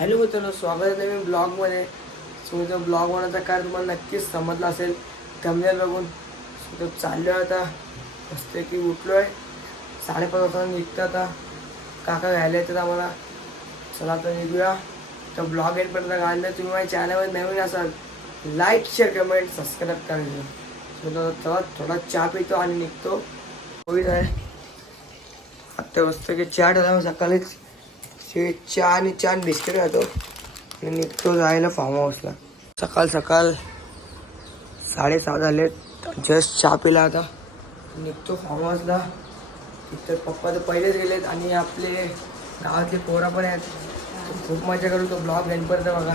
Hello मित्रांनो स्वागत आहे मी ब्लॉगमध्ये तुमचा ब्लॉग बनवायचा कारण तुम्हाला नक्कीच समजला असेल थंबनेल बघून. चाललोय आता. मस्त की उठलोय. साडेपाच वाजता निघतो आता. काका घ्यायला येतात आम्हाला. चला आता निघूया. तर ब्लॉग एंडपर्यंत गाणं तुम्ही माझ्या चॅनलवर नवीन असाल लाईक शेअर कमेंट सबस्क्राईब करायचं. चला थोडा चहा पितो आणि निघतो. होईल आहे. आत्ता मस्त की चहा ठेवला सकाळीच. चहा आणि चहा आणि बिस्किट खातो. आणि निघतो जायला फार्म हाऊसला सकाळ सकाळ साडेसहा झाले जस्ट चहा पिला आता. निघतो फार्म हाऊसला तर पप्पा तर पहिलेच गेलेत आणि आपले गावातले पोरा पण आहेत. खूप मजा करू तो ब्लॉग एंडपर्यंत बघा.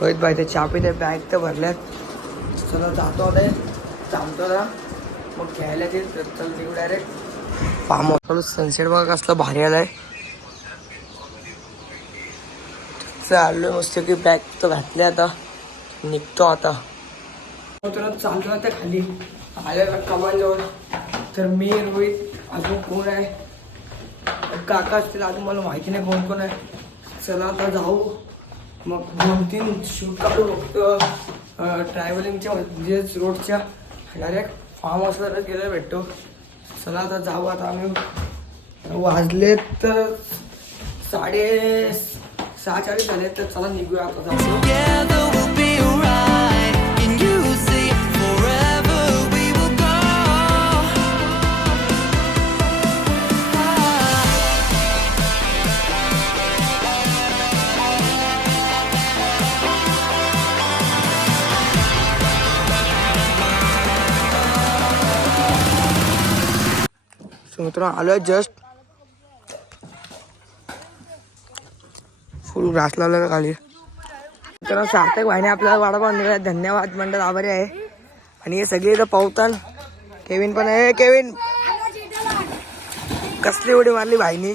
होईत भाई ते चापी ते बॅग तर भरल्यात. चला जातो आता. थांबतो ना मग खेळायला ते चल देऊ डायरेक्ट फार्म हाऊस सनसेट बघा कसलं भारी आलाय. चाललो मस्त की बॅग तर घातले आता. निघतो आता. तुला चालतो आता खाली. आलेला कमांजवळ तर मी रोहित अजून कोण आहे? काका असतील अजून मला माहिती नाही कोण कोण आहे. चला आता जाऊ. मग दोन तीन शूट काढू फक्त. ट्रॅव्हलिंगच्या म्हणजेच रोडच्या डायरेक्ट फार्म हाऊसला गेलं भेटतो. चला आता जाऊ आता आम्ही. वाजले तर साडे सहा चाळीस झाले तर चला निघूया आता जाऊ. मित्रांनो आलोय जस्ट फुल ग्रास लावला खाली. तर सार्थक भाईने आपल्याला वाडापाव धन्यवाद मंडळ आभारी आहे. आणि हे सगळे इथं पावतान केविन पण आहे. केविन! कसली उडी मारली भाईने?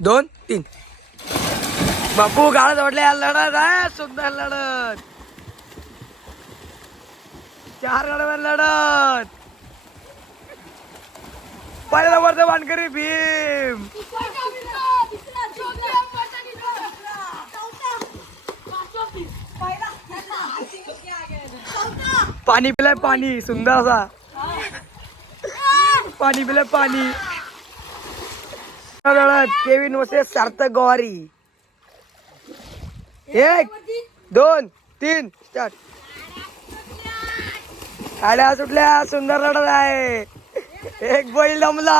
दोन तीन. बापू गाळत वाटले लढत. आहे सुंदर लढत. चार गाड्या लढत. पहिल्या वरचं वानकरी भीम. पाणी पिलाय पाणी सुंदर असा पाणी पिलाय पाणी. केविन वसे सार्थक गवारी. एक दोन तीन स्टार्ट गाड्या सुटल्या सुंदर लढत आहे. एक बैल दमला.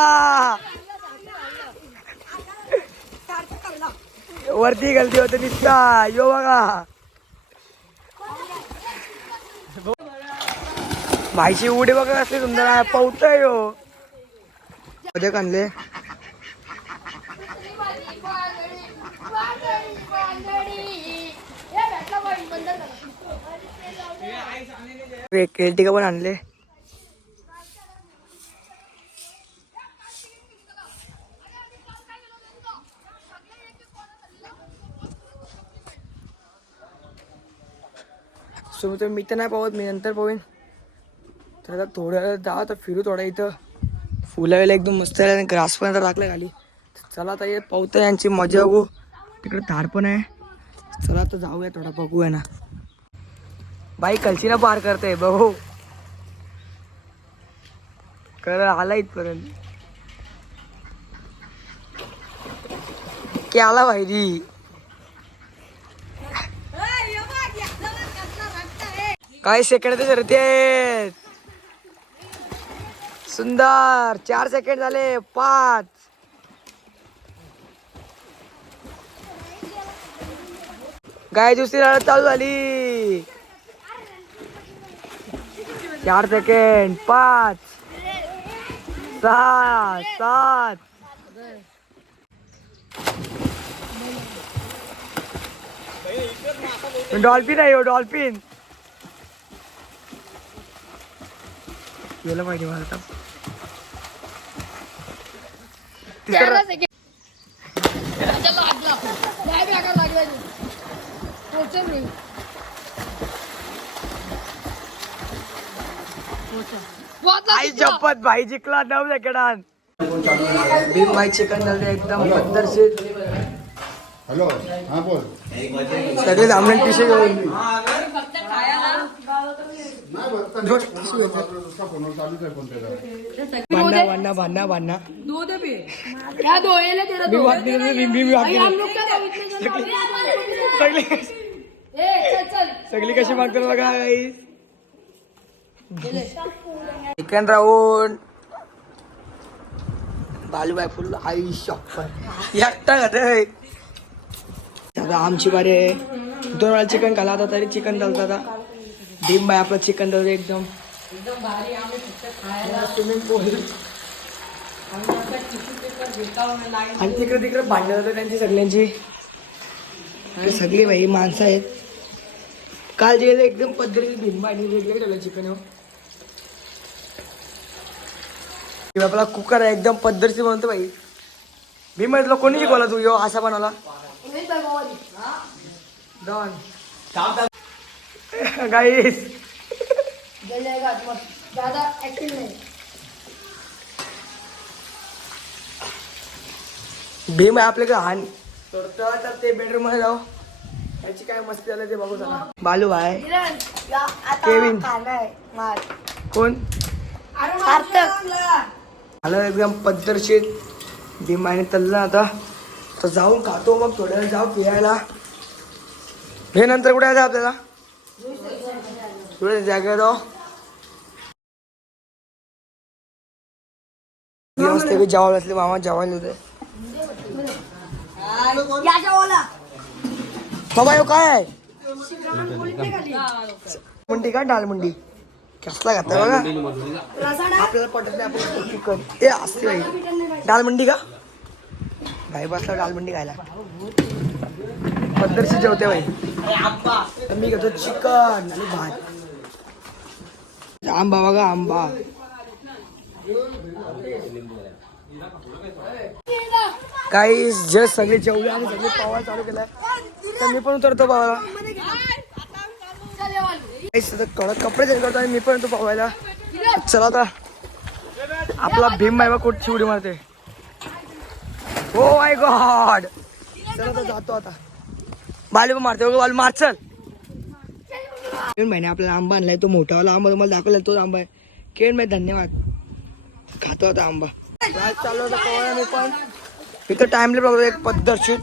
वरती गलती होते निसता यो बघा. भाईची उडी बघा कसली सुंदर आहे पवतय यो. मध्ये कांदले केल्टिका पण आणले. सो मित्र मी तर नाही पाहत मी नंतर पाहून. तर आता थोड्या वेळ जा तर फिरू थोडा इथं. फुलं एकदम मस्त आहे आणि ग्रास पण आता टाकलं खाली. चला आता हे पावतं यांची मजा बघू. तिकडे थार पण आहे. चला आता जाऊया थोडा बघूया ना. बाई कलशीला पार करते बघू. कर आला इथपर्यंत. की आला भाईजी. काय सेकंड शर्ती आहेत? सुंदर चार सेकंड झाले पाच. गाय दुसरी लढत चालू झाली. चार सेकंड पाच. सहा सात. डॉल्फिन आहे हो डॉल्फिन गेलं पाहिजे मला आता तिसरा त्याच्या लागला नाही बेकार लागला तू. पोचन मी. पोचला. आई. जपत भाई जिंकला नऊ सेकंडात भीम भाई चिकन झालं एकदम पद्धतशीर हॅलो हा बोल. सगळे जांभळी टिशे घेऊन नाही बघता दुसरा फोनवर चालूच आहे कोणत्या भांडणा भांडणा भांडणा भांडणा क्या धोयेले तेरा मी दो. वाटली नाही, मी मी आई, हम वाटली लोग क्या दो? इतने जल्दी? सगळी ए, चल, चल. सगळी कशी मागतात बघा गाई चिकन राऊंड बालूबाई फुल आई शॉपर एकटा खाते आता आमची बारी आहे दोन वेळा चिकन खाला आता तरी चिकन चालतं आता भीम बाई आपलं चिकन चालतं एकदम. स्विमिंग पूल आणि तिकडे तिकडे भांडण होतं त्यांची सगळ्यांची. सगळी बाई माणसं आहेत. काल जे एकदम पद्धती भीमबा आणि वेगवेगळं ठेवलं चिकन आपला कुकर आहे एकदम पद्धतशीर बनवतो बाई. भीम तुला कोणी शिकवला तू यो असा बनवला. डॉन गाईस जल जाएगा मत ज्यादा एक्टिंग नहीं. भीम आहे आपल्याकडे हान सोडतो तर ते बेडरूममध्ये जाऊ. त्याची काय मस्ती झालं ते बघू चला. बालू आहे केविन कोण? आलं. एकदम पद्धतशीर. भीमाने तल्लं आता. तर जाऊन खातो मग थोड्या वेळ जाऊ फिरायला. हे नंतर कुठे जायचं आपल्याला? थोड्या जागा जाऊ मस्त जेवायला असले मामा जेवायला होते बाबा यो काय आहे मुंडी का डाल मुंडी कसला घातला बघा आपल्याला पटत नाही आपण चिकन ते असते बाई डालमंडी का भाई बसला डालमंडी खायला पद्धतशीर जेवते बाई मी घेतो चिकन आणि भात आंबा बघा आंबा. काही जस्ट सगळे जेवले आणि सगळे पावा चालू केलाय. तर मी पण उतरतो पावाला कडक कपडे चेंज करतो आणि मी पण येतो पावायला चला आता. आपला भीम मायबा कुठची उडी मारते. हो माय गॉड चला आता जातो आता. बालू पण मारते. बघा बालू मार चल. केन भाईने आपल्याला आंबा आणलाय तो मोठावाला आंबा तुम्हाला दाखवलाय तोच आंबा आहे. केन भाई धन्यवाद. खातो आता आंबा. चालू होता मी पण इथं टाइमले बघतो एक पद्धतशीर.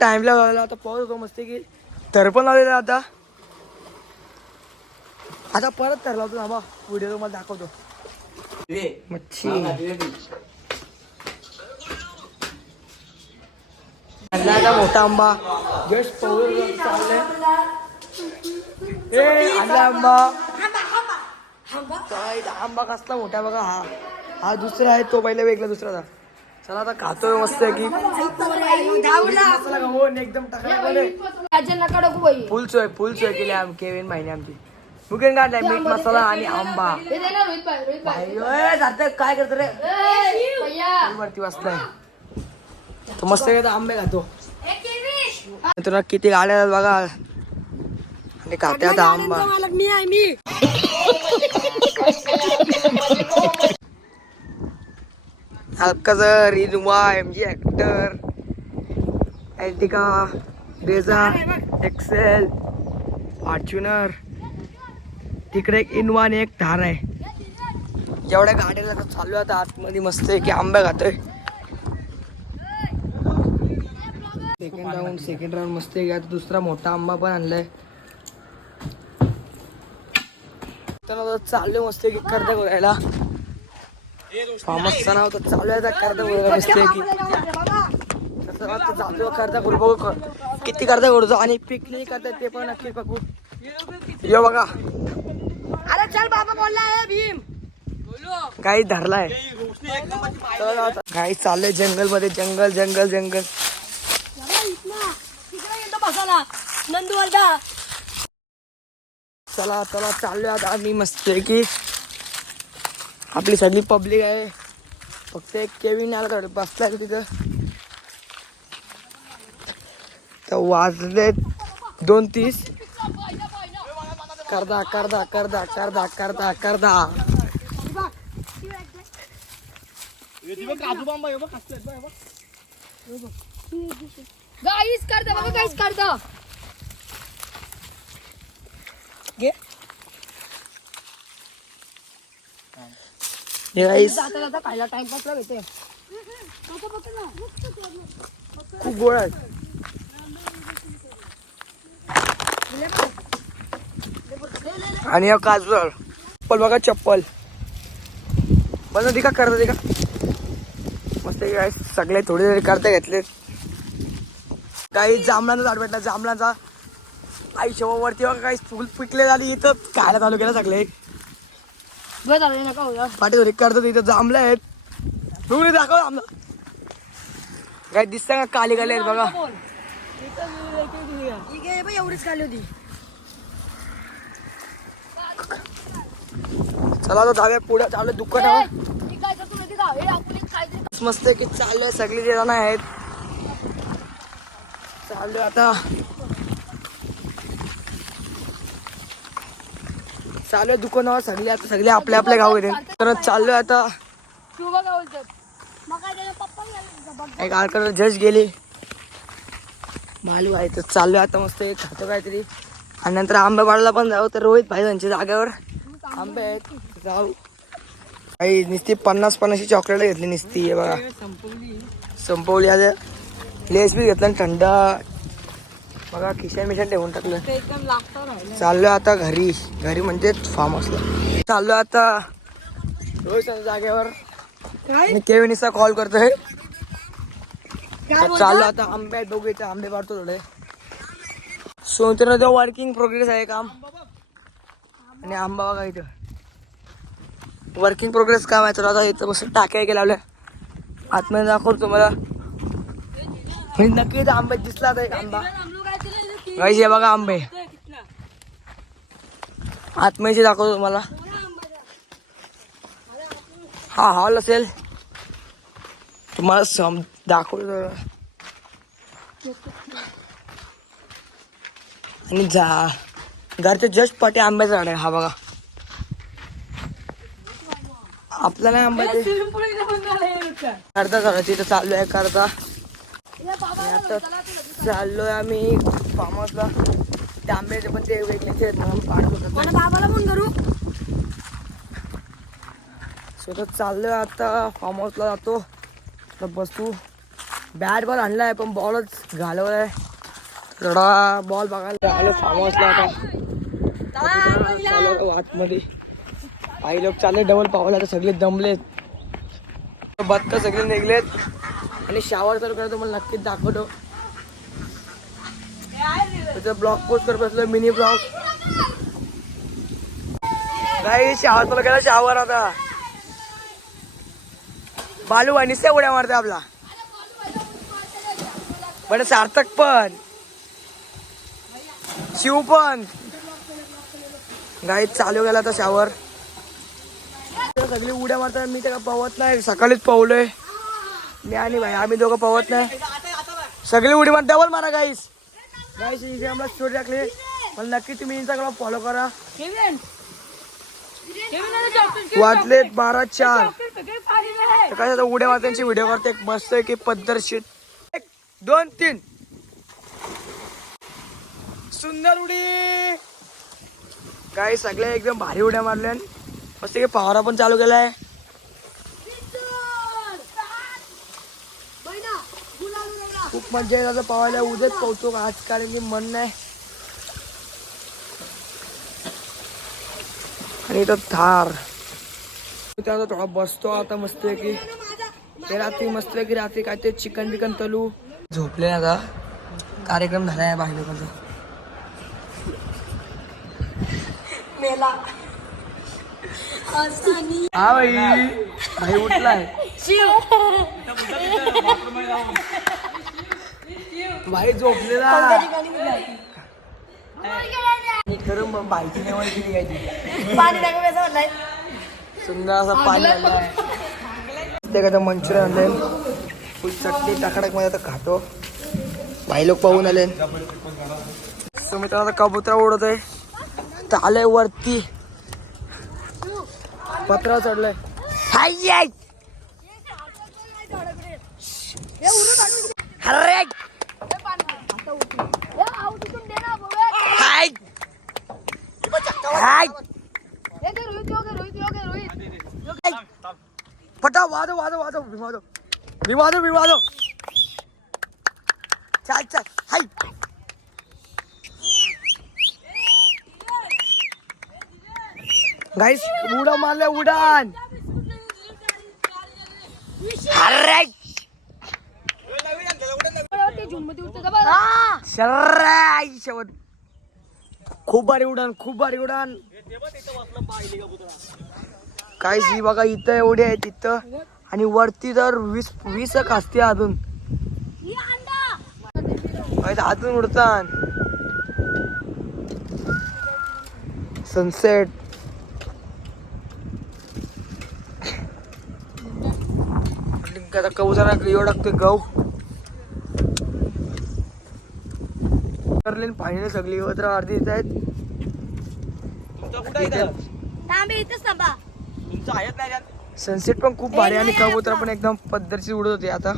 टाइमला लावला आता पाऊस होतो मस्त की तर पण लावलेला आता. आता परत तर लावतो थांबा व्हिडिओ तुम्हाला दाखवतो. मच्छी. आणला मोठा आंबा. जस्ट पाऊस चाललंय ए आणला आंबा. काय आंबा कसला मोठा बघा हा. हा दुसरा आहे तो पहिला वेगळा दुसरा चला आता खातोय मस्त आहे की केली आम केविन माहिती आमची. मुकेन काढलाय मीठ मसाला आणि आंबा. हे जातं काय करतो रे? वरती वाजताय तो मस्त काय आंबे खातो. तुला किती गाड्या बघा. आणि खाते आता आंबा. मी. हलकाचं रिनुवा M G Hector Ertiga Brezza XL Fortuner तिकडे एक इनवा आणि एक थार आहे. जेवढ्या गाड्याला चालू आहे आता आतमध्ये मस्त आहे की आंबा खातोय. सेकंड राऊंड सेकंड राऊंड मस्त आहे की आता दुसरा मोठा आंबा पण आणलाय. तर चालू मस्त आहे की कर्ज करायला. फार्मसचं नाव तर चालू आहे मस्त आहे की. तसं आता जातो कर्ज करू बघू किती करतो आणि पिकनिक करतात ते पण नक्की बघू. यो बघा. अरे चल बाबा बोलला है भीम. गाई धरलाय. गाई चाललंय जंगलमध्ये जंगल जंगल जंगल. चला चला चाललोय आता. आम्ही मस्त की. आपली सगळी पब्लिक आहे. फक्त एक केविन आला तर बसलाय तो तिथं. तर वाजले दोन तीस. करदा करदा करदा करदा करदा करदा. गाईच करता बघा काहीच करता घे हे guys, जाता जाता खायला टाइमपासला खूप गोड आहे. आणि काजूर चप्पल बघा चप्पल. बघा ती का करता ती का मस्त काय सगळे थोडे थोडे करता घेतले. काही जांभळाचा झाड भेटला जांभळाचा आई वरती बघा काही फुल पिकले झाली इथं. खायला चालू केलं सगळे. बरं झालं नका होया पाठी थोडी करतात इथं जांभळे आहेत डोंगरी दाखव आमला काय दिसतं का काली काली आहेत बघा एवढीच खाली होती चला तर जाऊया पुढे चालू हे काहीतरी मस्त आहे की चालू आहे सगळी जे जण आहेत चालू आता चालू आहे दुकानावर सगळी आता सगळे आपल्या आपल्या गाव गेले तर चालू आहे आता एक आडकडे जज गेली. मालू आहे तर चालू आहे आता मस्त एक खातो काहीतरी. आणि नंतर आंबेवाडाला पण जाऊ तर रोहित भाई त्यांच्या जागेवर. आंबे आहेत जाऊ. काही नुसती पन्नास पन्नासची चॉकलेट घेतली नुसती हे बघा. संपवली. आता लेस बी घेतला थंड. बघा खिशान मिशान ठेवून टाकलं. चाललोय आता घरी. घरी म्हणजे फार्म हाऊसला चाललोय आता रोहित जागेवर. मी केविनीचा कॉल करतोय. तर चालू आता आंबे इथे आंबे पाडतो थोडे. सोनतर वर्किंग प्रोग्रेस आहे काम. आणि आंबा बघा इथं. वर्किंग प्रोग्रेस काम आहे. तर आता इथं मस्त टाक्या के लावल्या. आतमध्ये दाखवतो तुम्हाला. हे नक्की इथं आंबे दिसला आता आंबा. हे बघा आंबे. आतमध्ये दाखवतो तुम्हाला. हा हॉल असेल. तुम्हाला सम दाखवतो. आणि जा. घरच्या जस्ट पाठी आंब्याचं झाड. आहे हा बघा. आपल्याला आंब्याचे करता झाड तिथं चालू आहे करता आता चाललोय आम्ही. फार्म हाऊसला ते आंब्याचे पण ते वेगळे आहेत म्हणून पाडत होतात. मला बाबाला फोन करू. स्वतः चाललोय आता फार्म हाऊसला जातो. तर बसू. बॅट बॉल आणलाय पण बॉलच घालवलाय. थोडा बॉल बघायला. आलो फार्म हाऊसला आता आतमध्ये. काही लोक चालले डबल पावला तर सगळे दमलेत. बत्त सगळे निघलेत. आणि शावर तर करतो मला नक्कीच दाखवतो. त्याचा ब्लॉग पोस्ट करत बसलो मिनी ब्लॉग काही शावर तुला गेला शावर आता. बालू आणि उड्या मारते आपला. पण सार्थक पण. शिव पण. गाईत चालू गेला तर शावर सगळी उड्या मारतात मी त्याला पवत नाही. सकाळीच पवलोय. मी आणि भाई आम्ही दोघं पवत नाही. सगळी उडी मार डबल मारा गाईस गाईस इंस्टाग्रामला स्टोरी टाकली मला नक्की तुम्ही इंस्टाग्राम फॉलो करा. केविन केविन आता चॉकलेट वाजले बारा चार. तर काय आता उड्या मारत्यांची व्हिडिओ करते. एक मस्त आहे की पद्धतशीर एक दोन तीन. सुंदर उडी. काय सगळे एकदम भारी उड्या मारल्या मस्त की पवारा पण चालू केलाय. खूप मजा येत आता पवायला उद्याच पोहतो आज कारण की मन नाही. आणि इथं थार त्या थोडा बसतो आता मस्त की ते रात्री मस्त की रात्री काय ते चिकन बिकन तलू. झोपले आता. कार्यक्रम झालाय बाहेर लोकांचा. मेला. हा भाई भाई उठलाय. भाई झोपलेला. मी खरं मग बाईची निवड केली ती पाणी कसं म्हणलाय. सुंदर असा पाणी ते का मंचुरियन आणले फुल चटणी टाकडाकमध्ये आता खातो. भाई लोक पाहून आले. तर मी आता कबुतरा उडवतोय तर आलंय वरती. पत्रा चढलंय. हाय हाय. अरे हाय हाय फटा वाजव वाजव वाजव मी वाजव मी वाजव मी वाजव चाल चाल हाय गाईस उडा मारले उडान अरे शर्राई शेवट खूप भारी उडान खूप भारी उडान. काय ही बघा इथं एवढी आहे तिथं. आणि वरती तर वीस वीस असते अजून. अजून उडतान. सनसेट आता कबुतरा येऊ टाकते गहू. करले पाहिजे सगळी एकत्र अर्धी येत आहेत. सनसेट पण खूप भारी आणि कबूतर पण एकदम पद्धतशीर उडत होते आता.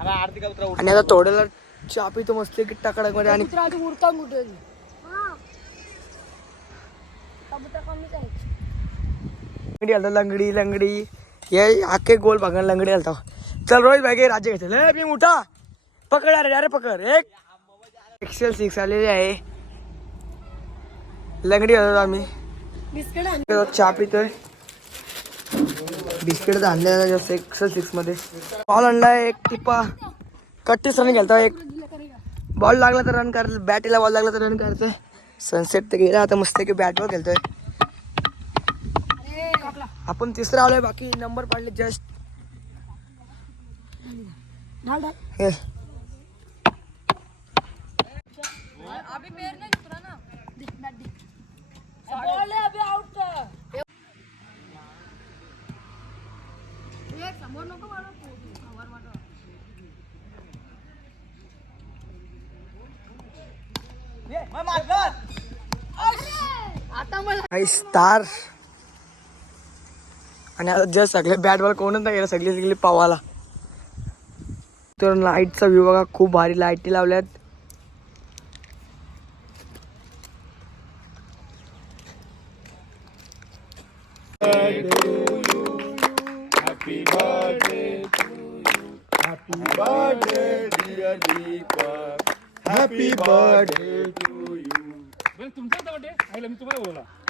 आणि आता थोड्याला चहा पितो मस्त की टाकडकमध्ये आणि लंगडी आलता लंगडी लंगडी. हे आखे गोल भागण लंगडी आलता. चल रोहित भाई राजे घेतले. लय मी मोठा पकड अरे अरे पकड. एक. एक्सेल सिक्स आलेली आहे लंगडी आलो आम्ही बिस्किट चहा पितोय बिस्किट जास्त एक्सेल सिक्स मध्ये बॉल आणलाय एक टिपा कट्टीस रन घालतो एक बॉल लागला तर रन कर बॅटीला बॉल लागला तर रन करतोय सनसेट तर गेला आता मस्त की बॅटवर खेळतोय आपण तिसरा आलोय बाकी नंबर पाडले जस्ट ढाल ढाल हे। बॉल आहे अभी आउट समोर नको काही स्टार आणि आता जस्ट सगळे बॅट बॉल कोणच नाही गेलं सगळी सगळी पावाला. तर लाईटचा बघा खूप भारी लाईटी लावल्यात.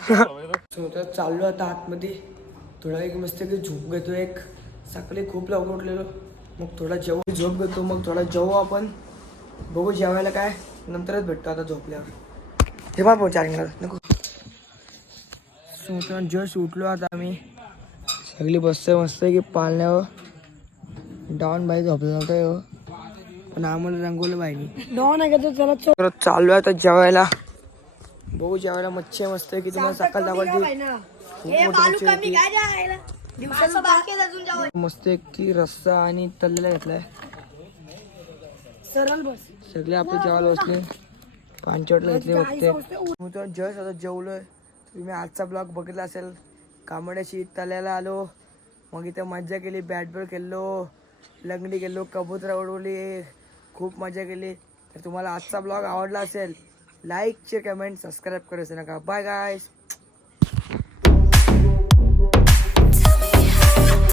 सो तर चाललो आता आतमध्ये. थोडा एक मस्त की झोप घेतो एक. सकाळी खूप लवकर उठलेलो. मग थोडा जेवू झोप घेतो मग थोडा जेवू आपण. बघू जेवायला काय. नंतरच भेटतो आता झोपल्यावर. हे पण चार्जिंगला. नको. सो तर जस्ट उठलो आता आम्ही. सगळी बसतोय मस्त की पाळण्यावर. डाऊन बाई झोपला नव्हतं हो. पण आम्हाला रंगवलं बाईनी. डॉन आहे का तो? त्याला चो तर चालू आहे आता जेवायला. बघू जेवायला मच्छी आहे मस्त की तुम्हाला सकाळ हे आहे जावं मस्त की रस्सा आणि तल्लेला घेतलाय. बस. सगळे आपले जेवायला बसले. पांचवटला घेतले बघते. मी तर जस्ट आता जेवलोय. तुम्ही आजचा ब्लॉग बघितला असेल कामड्याशी तल्याला आलो. मग इथे मज्जा केली बॅट बॉल खेळलो लंगडी गेलो कबूतरा उडवली खूप मजा केली. तर तुम्हाला आजचा ब्लॉग आवडला असेल लाईक शेअर कमेंट सबस्क्राईब करायचं नका. Bye guys